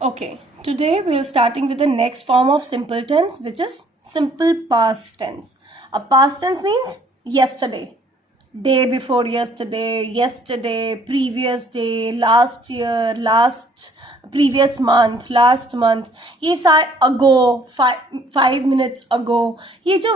Okay, today we are starting with the next form of simple tense, which is simple past tense. A past tense means yesterday, day before yesterday, yesterday, previous day, last year, last previous month, last month. ये सारे ago, 5 minutes ago. ये जो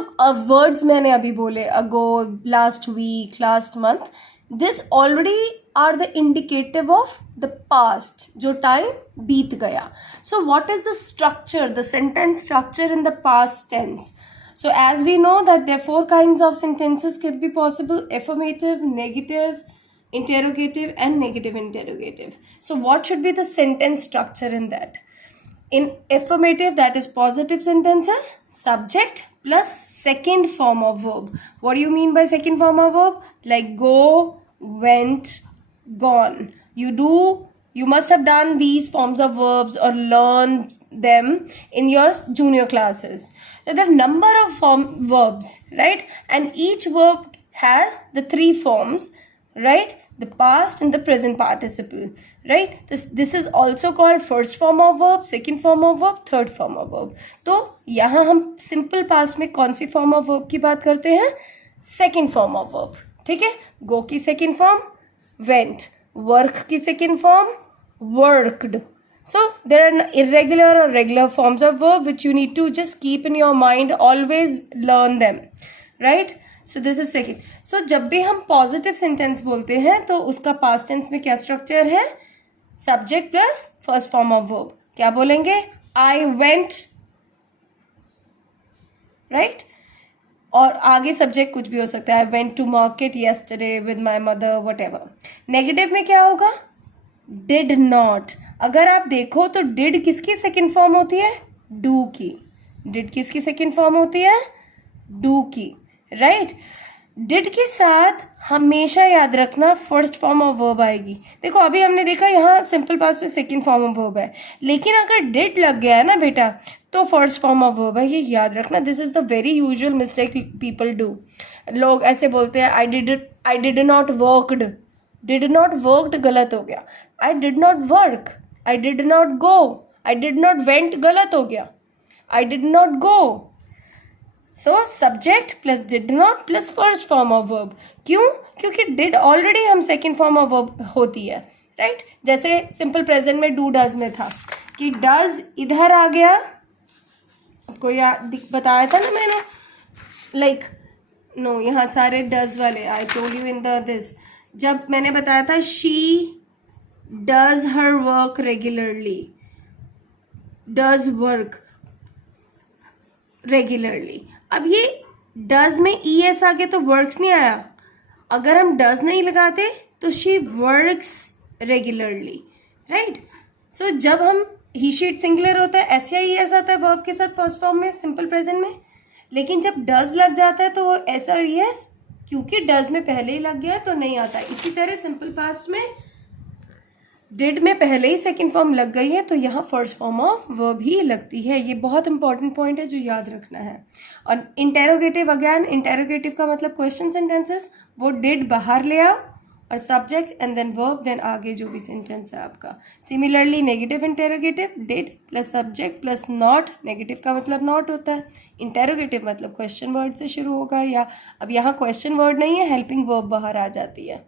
words मैंने अभी बोले ago, last week, last month. This already are the indicative of the past, जो time बीत गया. So what is the structure, the sentence structure in the past tense? So as we know that there are 4 kinds of sentences can be possible: affirmative, negative, interrogative and negative interrogative. So what should be the sentence structure in that? In affirmative, that is positive sentences, subject plus second form of verb. What do you mean by second form of verb? Like go, went, gone. You must have done these forms of verbs or learned them in your junior classes. So there are number of verbs, right? And each verb has the 3 forms, right? The past and the present participle, right? This is also called first form of verb, second form of verb, third form of verb. तो यहाँ हम simple past में कौन सी form of verb की बात करते हैं? Second form of verb. ठीक है? Go की second form, went. Work की second form, worked. So there are irregular or regular forms of verb which you need to just keep in your mind, always learn them, right? So this is second. So जब भी हम positive sentence बोलते हैं तो उसका past tense में क्या structure है? Subject plus first form of verb. क्या बोलेंगे? I went, right? और आगे सब्जेक्ट कुछ भी हो सकता है. I went to market yesterday with my mother, whatever. Negative में क्या होगा? Did not. अगर आप देखो तो did किसकी सेकेंड फॉर्म होती है? Do की. Did किसकी सेकेंड फॉर्म होती है? Do की, राइट? Did के साथ हमेशा याद रखना फर्स्ट फॉर्म ऑफ वर्ब आएगी. देखो अभी हमने देखा यहाँ सिंपल पास्ट में सेकेंड फॉर्म ऑफ वर्ब है, लेकिन अगर डिड लग गया है ना बेटा तो फर्स्ट फॉर्म ऑफ वर्ब है, ये याद रखना. This is the very usual mistake people do. लोग ऐसे बोलते हैं I did not worked. Did not worked गलत हो गया. I did not work. I did not go. I did not went गलत हो गया. I did not go. So subject plus did not plus first form of verb. क्यों? क्योंकि did already हम second form of verb होती है, right? जैसे simple present में डू डज में था कि डज इधर आ गया, आपको बताया था ना मैंने, लाइक नो यहाँ सारे डज वाले. I told you in the this, जब मैंने बताया था she does her work regularly, does work regularly. अब ये डज में ई एस आगे तो वर्क्स नहीं आया. अगर हम डज नहीं लगाते तो शी वर्क्स रेगुलरली, राइट? सो जब हम ही शीट सिंगुलर होता है एस या ई एस आता है वर्ब के साथ फर्स्ट फॉर्म में सिंपल प्रेजेंट में, लेकिन जब डज लग जाता है तो वो एस और ई एस क्योंकि डज में पहले ही लग गया है तो नहीं आता. इसी तरह सिंपल पास्ट में डिड में पहले ही सेकेंड फॉर्म लग गई है तो यहाँ फर्स्ट फॉर्म ऑफ वर्ब ही लगती है. ये बहुत इंपॉर्टेंट पॉइंट है जो याद रखना है. और इंटेरोगेटिव, अगेन इंटेरोगेटिव का मतलब क्वेश्चन सेंटेंसेस, वो डिड बाहर ले आओ और subject and then verb, then आगे जो भी सेंटेंस है आपका. Similarly negative interrogative, did plus subject plus not. Negative का मतलब नॉट होता है, इंटेरोगेटिव मतलब क्वेश्चन वर्ड से शुरू होगा, या अब यहाँ क्वेश्चन वर्ड नहीं है, हेल्पिंग वर्ब बाहर आ जाती है.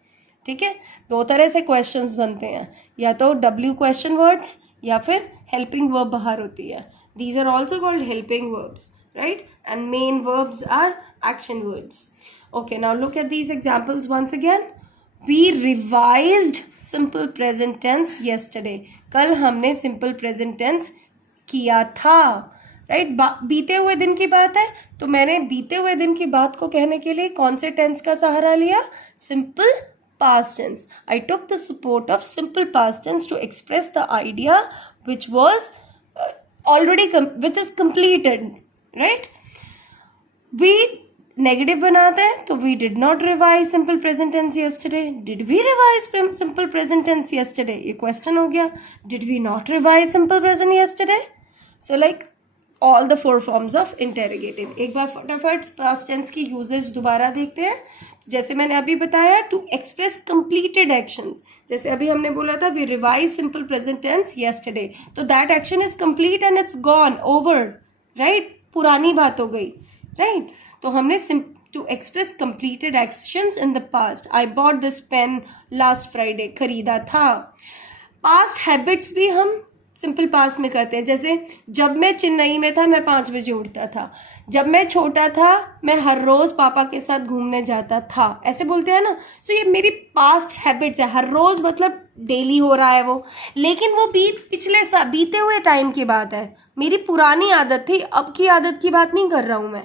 ठीक है? 2 तरह से क्वेश्चंस बनते हैं, या तो डब्ल्यू क्वेश्चन वर्ड्स या फिर हेल्पिंग वर्ब बाहर होती है. These are also called helping verbs, right? And main verbs are action words. Okay, now look at these examples once again. We revised simple present tense yesterday. कल हमने simple present tense किया था, right? बीते हुए दिन की बात है तो मैंने बीते हुए दिन की बात को कहने के लिए कौन से टेंस का सहारा लिया? Simple past tense. I took the support of simple past tense to express the idea which was which is completed, right? We negative बनाते हैं तो we did not revise simple present tense yesterday. Did we revise simple present tense yesterday? ये question हो गया. Did we not revise simple present yesterday? So like all the 4 forms of interrogative. एक बार फटाफट past tense की usage दोबारा देखते हैं. जैसे मैंने अभी बताया, टू एक्सप्रेस कंप्लीटेड एक्शंस. जैसे अभी हमने बोला था we revise simple present tense yesterday, तो that action is complete and it's gone over, right. पुरानी बात हो गई, राइट. तो हमने to express completed actions in the past. I bought this pen last Friday, खरीदा था. पास्ट हैबिट्स भी हम सिंपल पास्ट में करते हैं. जैसे जब मैं चेन्नई में था मैं 5 बजे उठता था. जब मैं छोटा था मैं हर रोज़ पापा के साथ घूमने जाता था, ऐसे बोलते हैं ना. सो ये मेरी पास्ट हैबिट्स है. हर रोज़ मतलब डेली हो रहा है वो, लेकिन वो बीते हुए टाइम की बात है. मेरी पुरानी आदत थी, अब की आदत की बात नहीं कर रहा हूँ मैं.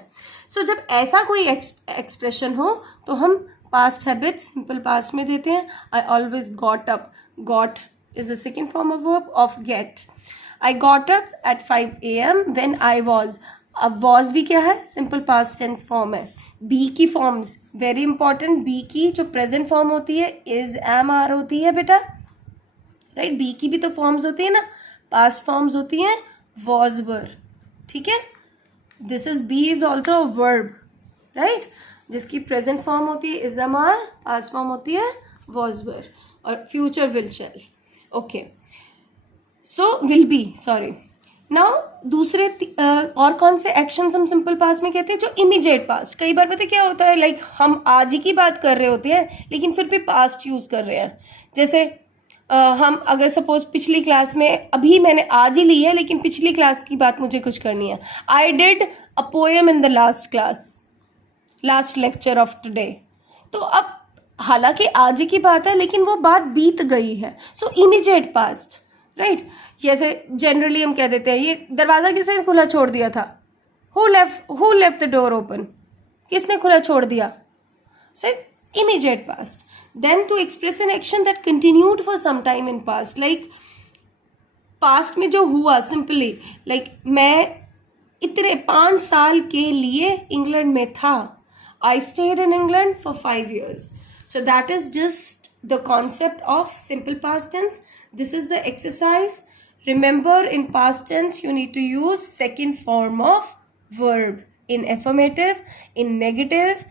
सो जब ऐसा कोई एक्सप्रेशन हो तो हम पास्ट हैबिट्स सिंपल पास्ट में देते हैं. I always got up. Got is the second form of verb of get. I got up at 5 a.m. when I was. अब was भी क्या है, सिंपल पास्ट टेंस फॉर्म है. बी की forms very important. B की जो present form होती है इज एम आर होती है बेटा, राइट. बी की भी तो फॉर्म्स होती है ना, पास्ट फॉर्म्स होती हैं was were, ठीक है. This is be is also a verb, right, जिसकी प्रेजेंट फॉर्म होती है is am are, past form होती है was were, और future will shall. Okay, so will be, sorry. Now दूसरे और कौन से एक्शंस हम सिंपल पास्ट में कहते हैं, जो इमीडिएट पास्ट. कई बार पता है क्या होता है, लाइक हम आज ही की बात कर रहे होते हैं लेकिन फिर भी पास्ट यूज कर रहे हैं. जैसे हम अगर सपोज पिछली क्लास में, अभी मैंने आज ही ली है लेकिन पिछली क्लास की बात मुझे कुछ करनी है. I did a poem in the last class, last lecture of today. तो अब हालांकि आज ही की बात है लेकिन वो बात बीत गई है. सो इमीडिएट पास्ट, राइट. जैसे जनरली हम कह देते हैं ये दरवाज़ा किसने खुला छोड़ दिया था. Who left the door open, किसने खुला छोड़ दिया. So immediate past. Then to express an action that continued for some time in past, like past में जो हुआ, सिंपली लाइक मैं इतने 5 साल के लिए इंग्लैंड में था. I stayed in England for 5 years. So that is just the concept of simple past tense. This is the exercise. Remember, in past tense you need to use second form of verb. In affirmative, in negative,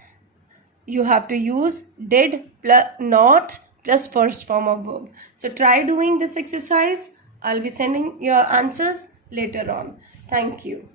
you have to use did plus not plus first form of verb. So try doing this exercise. I'll be sending your answers later on. Thank you.